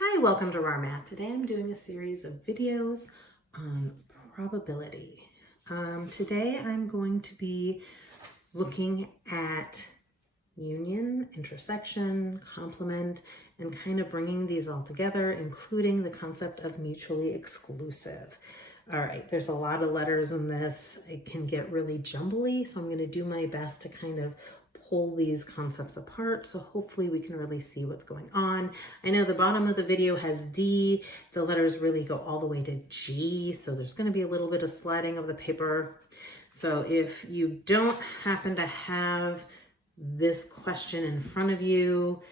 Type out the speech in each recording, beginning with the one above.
Hi, welcome to RAR Math. Today I'm doing a series of videos on probability. Today I'm going to be looking at union, intersection, complement, and kind of bringing these all together, including the concept of mutually exclusive. All right, there's a lot of letters in this. It can get really jumbly, so I'm going to do my best to kind of pull these concepts apart, so hopefully we can really see what's going on. I know the bottom of the video has D. The letters really go all the way to G, so there's going to be a little bit of sliding of the paper. So if you don't happen to have this question in front of you,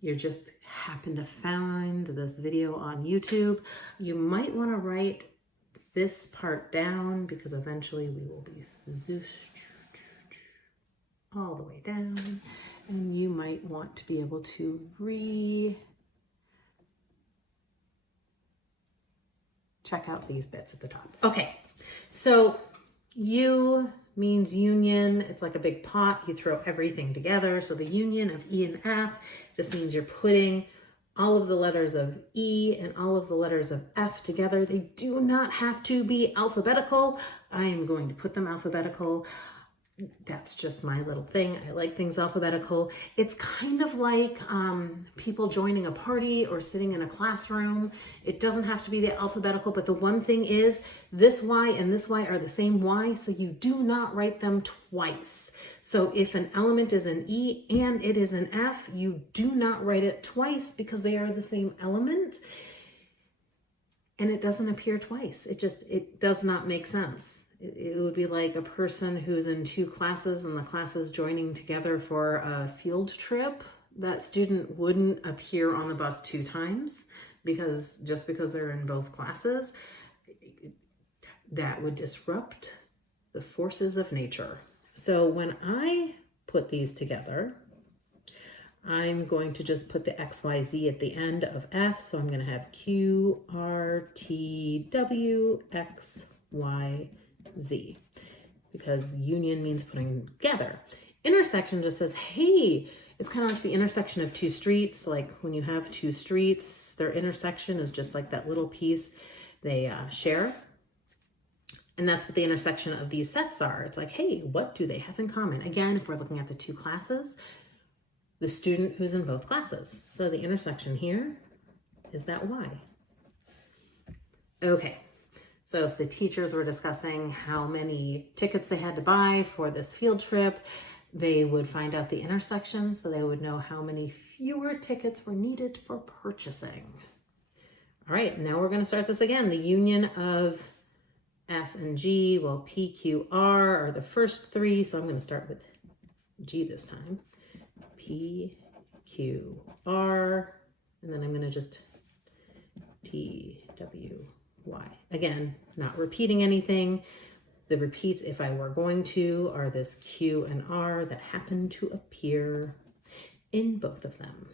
you just happen to find this video on YouTube, you might want to write this part down because eventually we will be all the way down, and you might want to be able to check out these bits at the top. Okay, so U means union. It's like a big pot. You throw everything together. So the union of E and F just means you're putting all of the letters of E and all of the letters of F together. They do not have to be alphabetical. I am going to put them alphabetical. That's just my little thing. I like things alphabetical. It's kind of like people joining a party or sitting in a classroom. It doesn't have to be the alphabetical, but the one thing is this Y and this Y are the same Y, so you do not write them twice. So if an element is an E and it is an F, you do not write it twice because they are the same element. And it doesn't appear twice. It does not make sense. It would be like a person who's in two classes and the classes joining together for a field trip. That student wouldn't appear on the bus two times because they're in both classes. That would disrupt the forces of nature. So when I put these together, I'm going to just put the XYZ at the end of F. So I'm going to have Q, R, T, W, X, Y, Z, because union means putting together. Intersection just says, hey, it's kind of like the intersection of two streets. Like when you have two streets, their intersection is just like that little piece they share. And that's what the intersection of these sets are. It's like, hey, what do they have in common? Again, if we're looking at the two classes, the student who's in both classes. So the intersection here is that Y. Okay. So if the teachers were discussing how many tickets they had to buy for this field trip, they would find out the intersection so they would know how many fewer tickets were needed for purchasing. All right, now we're going to start this again. The union of F and G, well, P, Q, R are the first three, so I'm going to start with G this time. P, Q, R, and then I'm going to just T, W, Y. Again, not repeating anything. The repeats, if I were going to, are this Q and R that happen to appear in both of them.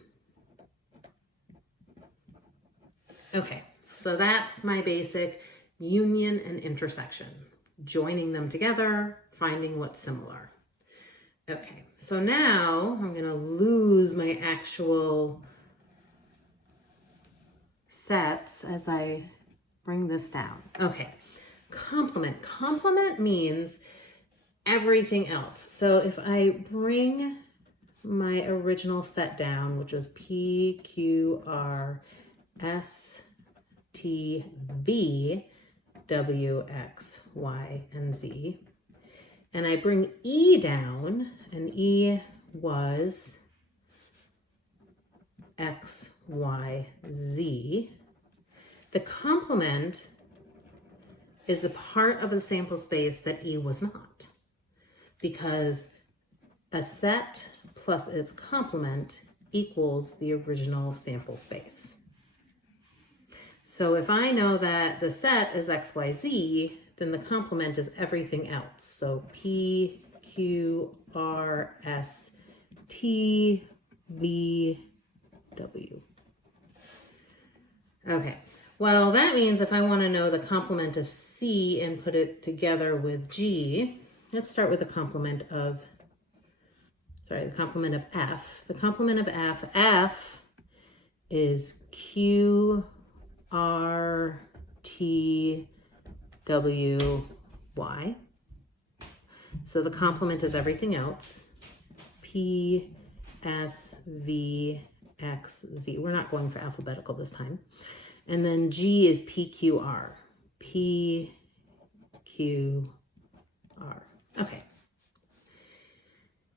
Okay, so that's my basic union and intersection. Joining them together, finding what's similar. Okay, so now I'm going to lose my actual sets as I bring this down. Okay, complement. Complement means everything else. So if I bring my original set down, which was P, Q, R, S, T, V, W, X, Y, and Z, and I bring E down, and E was X, Y, Z, the complement is the part of the sample space that E was not, because a set plus its complement equals the original sample space. So if I know that the set is XYZ, then the complement is everything else. So P, Q, R, S, T, V, W. Okay, well, that means if I want to know the complement of C and put it together with G, let's start with the complement of F. The complement of F is Q, R, T, W, Y. So the complement is everything else. P, S, V, X, Z. We're not going for alphabetical this time. And then G is P, Q, R. P, Q, R. Okay.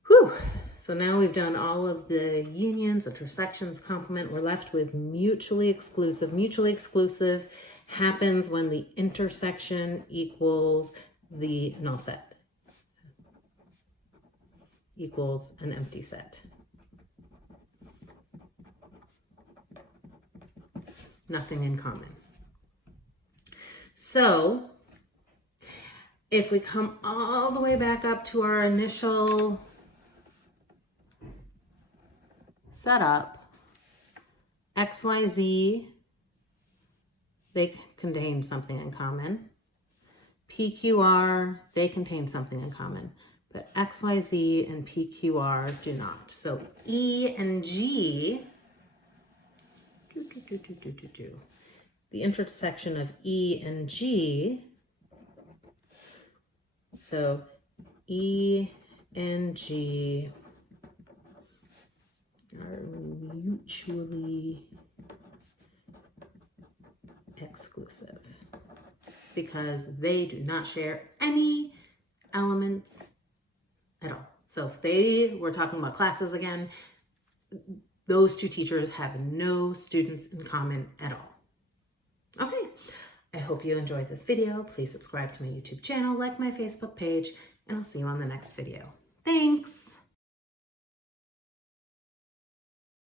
Whew. So now we've done all of the unions, intersections, complement. We're left with mutually exclusive. Mutually exclusive happens when the intersection equals the null set, equals an empty set. Nothing in common. So if we come all the way back up to our initial setup, X, Y, Z, they contain something in common. P, Q, R, they contain something in common. But X, Y, Z, and P, Q, R do not. So E and G, the intersection of E and G, so E and G are mutually exclusive because they do not share any elements at all. So if they were talking about classes again, those two teachers have no students in common at all. Okay, I hope you enjoyed this video. Please subscribe to my YouTube channel, like my Facebook page, and I'll see you on the next video. Thanks.